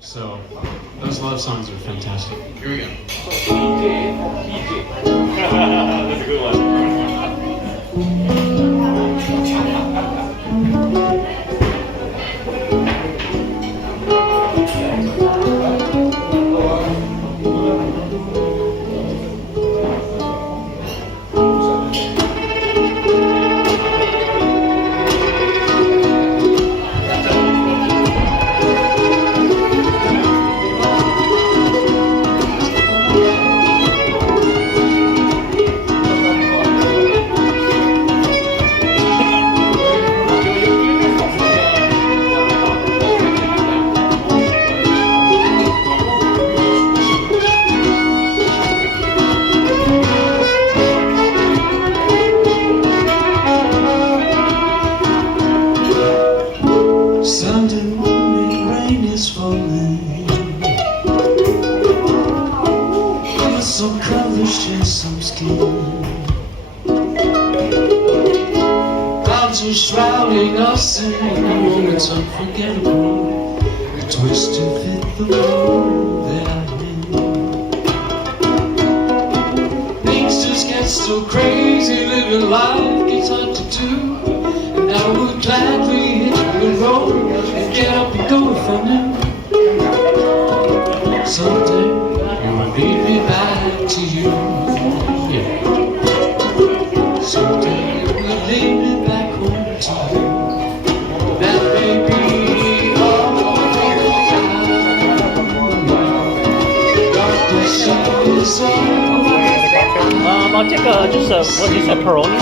So those love songs are fantastic. Here we go. That's a good one. Sunday morning, rain is falling. Got some colors, just some skin. Clouds are shrouding us in moments unforgettable. A twist to fit the mood that I'm in. Things just get so crazy, living life gets hard to do. And I would gladly hit the road and get up and go if I knew someday you would lead me back to you. Yeah. Someday you would lead me back home to you. That may be all darkness is all. 这个就是我就是 Purnomo，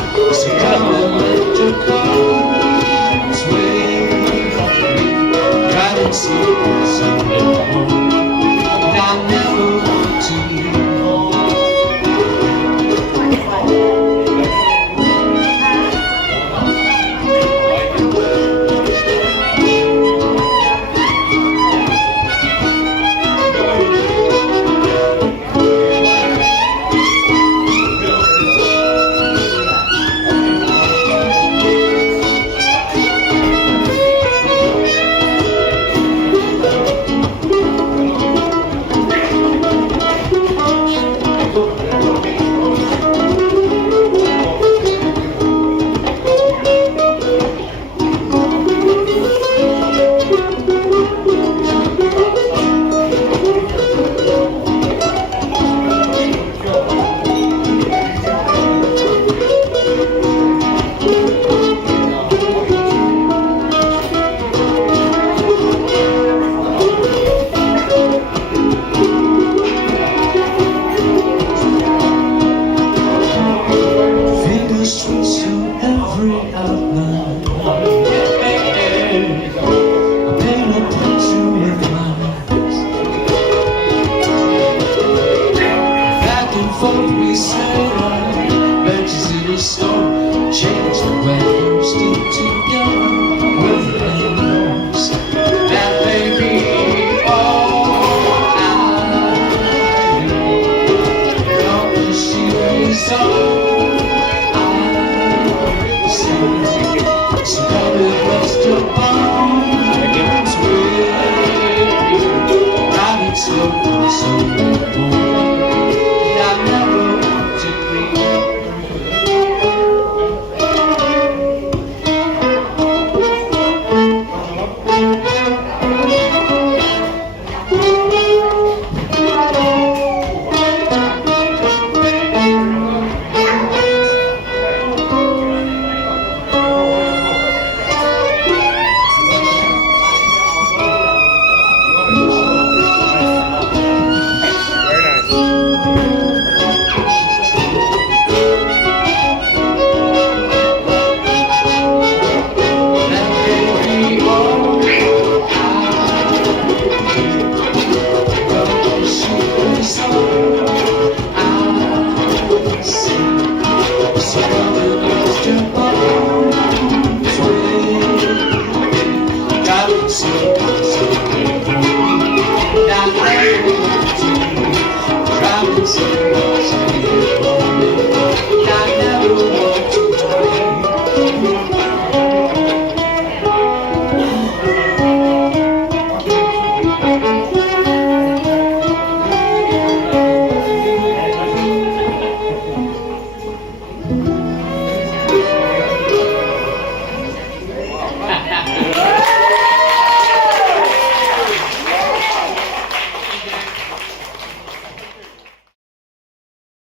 Thank you.